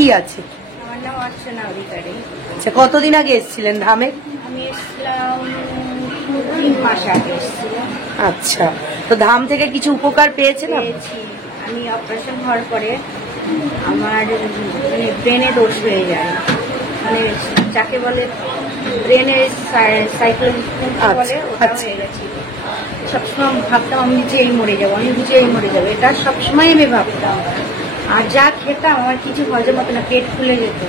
কি আছে? আমার নাম অর্চনা অধিকারী। আচ্ছা, কতদিন আগে এসেছিলেন ধামে? আমি এসেছিলাম 3 মাস আগে এসেছিলাম। আচ্ছা, তো ধাম থেকে কিছু উপকার পেয়েছেন? পেয়েছি। আমি অপারেশন হওয়ার পরে আমার মানে ব্রেনে দোষ হয়ে যায়, মানে যাকে বলে ব্রেনের সাইকোলজিস্ট বলে, ওটা হয়ে গেছে। সবসময় ভাবতাম আমি বুঝেই মরে যাবো, আমি বুঝেই মরে যাবো, এটা সবসময় আমি ভাবতাম। আর যা খেতাম আমার কিছু হজম হতো না, পেট ফুলে যেত।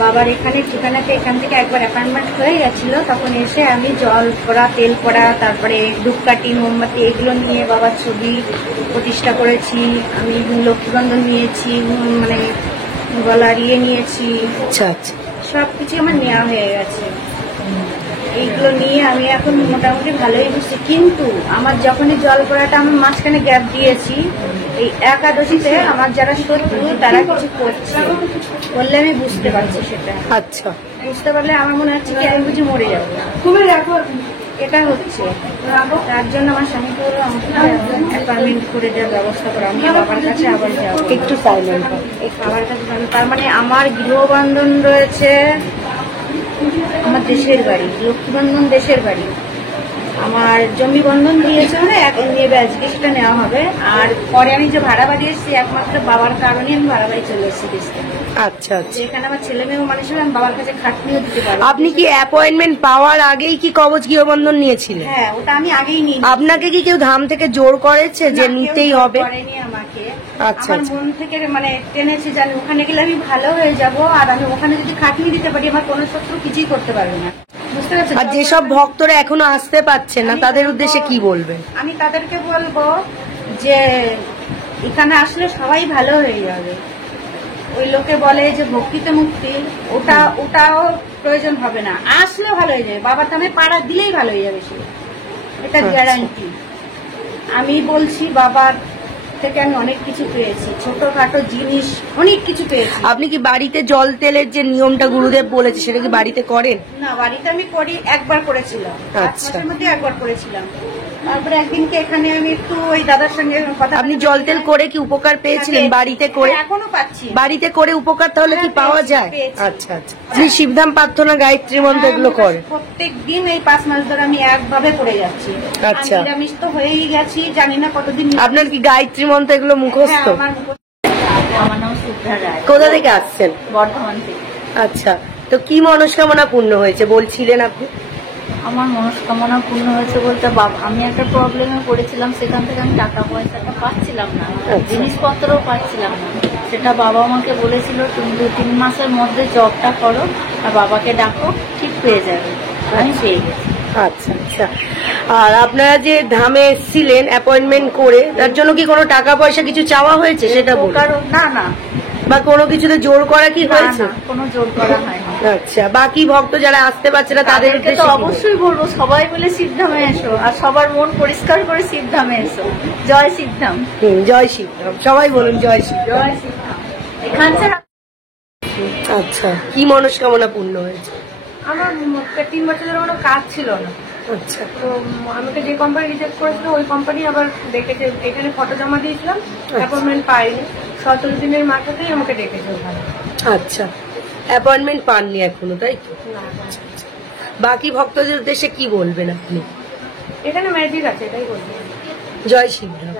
বাবার এখানে ঠিকানাতে এখান থেকে একবার অ্যাপয়েন্টমেন্ট হয়ে গেছিল, তখন এসে আমি জল পড়া, তেল পড়া, তারপরে ধূপকাঠি, মোমবাতি এগুলো নিয়ে বাবার ছবি প্রতিষ্ঠা করেছি। আমি লক্ষ্মীবন্ধন নিয়েছি, মানে গলার নিয়েছি। আচ্ছা আচ্ছা, সবকিছু আমার নেওয়া হয়ে গেছে। এইগুলো নিয়ে আমি এখন মোটামুটি ভালোই বুঝছি। কিন্তু আমার যখনই জল পড়াটা আমি মাঝখানে গ্যাপ দিয়েছি, এই একাদশীতে আমার যারা শত্রু তারা কিছু করছে বললে আমি বুঝতে পারছি সেটা। আচ্ছা, বুঝতে পারলে আমার মনে হচ্ছে কি আমি বুঝি মরে যাবো, এটা হচ্ছে। তার জন্য আমার স্বামীকে বললো আমাকে অ্যাপয়েন্টমেন্ট করে দেওয়ার ব্যবস্থা করো, আমি বাবার কাছে আবার যাবো। একটু সাইলেন্ট। এই বাবার কাছে তার মানে আমার গৃহবন্ধন রয়েছে, আমার দেশের বাড়ি, লক্ষ্মীবন্ধন দেশের বাড়ি, আমার জমি বন্ধন দিয়েছে, মানে নেবে আজকে সেটা নেওয়া হবে। আর পরে আমি যে ভাড়া বাড়ি এসেছি একমাত্র বাবার কারণে আমি ভাড়া বাড়ি চলে এসেছি। আচ্ছা আচ্ছা, যেখানে আমার ছেলে মেয়েও মানুষ হবে, আমি বাবার কাছে খাটনিও দিতে পারি। আপনি কি অ্যাপয়েন্টমেন্ট পাওয়ার আগেই কি কবচ গৃহবন্ধন নিয়েছিলেন? হ্যাঁ, ওটা আমি আগেই নিই। আপনাকে কি কেউ ধাম থেকে জোর করেছে যে নিতেই হবে? করেনি আমাকে, আচ্ছা, আমার মন থেকে মানে টেনেছে, জানি ওখানে গেলে আমি ভালো হয়ে যাব, আর আমি ওখানে যদি খাটনি দিতে পারি আমার কোনো শত্রু কিছুই করতে পারবে না। বুঝতে পারছেন? আর যেসব ভক্তরা এখনো আসতে পারছে না তাদের উদ্দেশ্যে কি বলবেন? আমি তাদেরকে বলবো যে এখানে আসলে সবাই ভালো হয়ে যাবে। ওই লোকে বলে যে ভক্তিতে মুক্তি, ওটাও প্রয়োজন হবে না, আসলেও ভালো হয়ে যাবে। বাবার ধামে পাড়া দিলেই ভালো হয়ে যাবে সে, এটা গ্যারান্টি। আমি বলছি বাবার থেকে আমি অনেক কিছু পেয়েছি, ছোটখাটো জিনিস অনেক কিছু পেয়েছি। আপনি কি বাড়িতে জল তেলের যে নিয়মটা গুরুদেব বলেছে সেটা কি বাড়িতে করেন? না, বাড়িতে আমি করি, একবার করেছিলাম, 5 মাসের মধ্যে একবার করেছিলাম। তারপরে একদিনকে এখানে আমি একটু ওই দাদার সঙ্গে কথা। আপনি জল তেল করে কি উপকার পেয়েছিলেন বাড়িতে করে? এখনো পাচ্ছি। বাড়িতে করে উপকার তাহলে কি পাওয়া যায়? আচ্ছা আচ্ছা, আপনি শিবধাম প্রার্থনা, গায়ত্রী মন্ত্র এগুলো করেন? প্রত্যেক দিন এই 5 মাস ধরে আমি একভাবে করে যাচ্ছি। আচ্ছা, নিরামিষ তো হয়েই গেছি, জানি না কতদিন। আপনার কি গায়ত্রী মন্ত্র এগুলো মুখস্থ? আমার নাম সুধা রায়। কোথা থেকে আসছেন? বর্ধমান থেকে। আচ্ছা, তো কি মনস্কামনা পূর্ণ হয়েছে বলছিলেন আপনি? আমার মনস্কামনা পূর্ণ হয়েছে বলতে, আমি একটা প্রবলেমে পড়েছিলাম, সেখান থেকে আমি টাকা পয়সাটা পাচ্ছিলাম না, জিনিসপত্রও পাচ্ছিলাম না। সেটা বাবা আমাকে বলেছিল তুমি 2-3 মাসের মধ্যে জবটা করো আর বাবাকে ডাকো, ঠিক পেয়ে যাবে। আমি পেয়ে গেছি। আচ্ছা আচ্ছা, আর আপনারা যে ধামে এসেছিলেন অ্যাপয়েন্টমেন্ট করে, তার জন্য কি কোনো টাকা পয়সা কিছু চাওয়া হয়েছে সেটা বলুন? না না, বা কোনো কিছুতে জোর করা কি হয়েছে? কোনো জোর করা হয়নি। আচ্ছা, বাকি ভক্ত যারা আসতে পারছে না তাদেরকে তো অবশ্যই বলবো সবাই মিলে শিবধামে এসো, আর সবার মন পরিষ্কার করে শিবধামে এসো। জয় শিবধাম। জয় শিবধাম, সবাই বলুন জয় শিবধাম। জয় শিবধাম। এখান থেকে আচ্ছা, কি মনস্কামনা পূর্ণ হয়েছে? আমার 3 বছর ধরে কোনো কাজ ছিল না। আচ্ছা, তো আমাকে যে কোম্পানি রিজেক্ট করেছিল ওই কোম্পানি আবার ডেকেছে, এখানে ফটো জমা দিয়েছিলাম, অ্যাপয়েন্টমেন্ট পাইনি, 17 দিনের মাথাতেই আমাকে ডেকেছে ওখানে। আচ্ছা, অ্যাপয়েন্টমেন্ট পাননি এখনো, তাই তো? বাকি ভক্তদের উদ্দেশ্যে কি বলবেন আপনি? এখানে ম্যাজিক আছে, এটাই বলবো। জয় শিবধাম।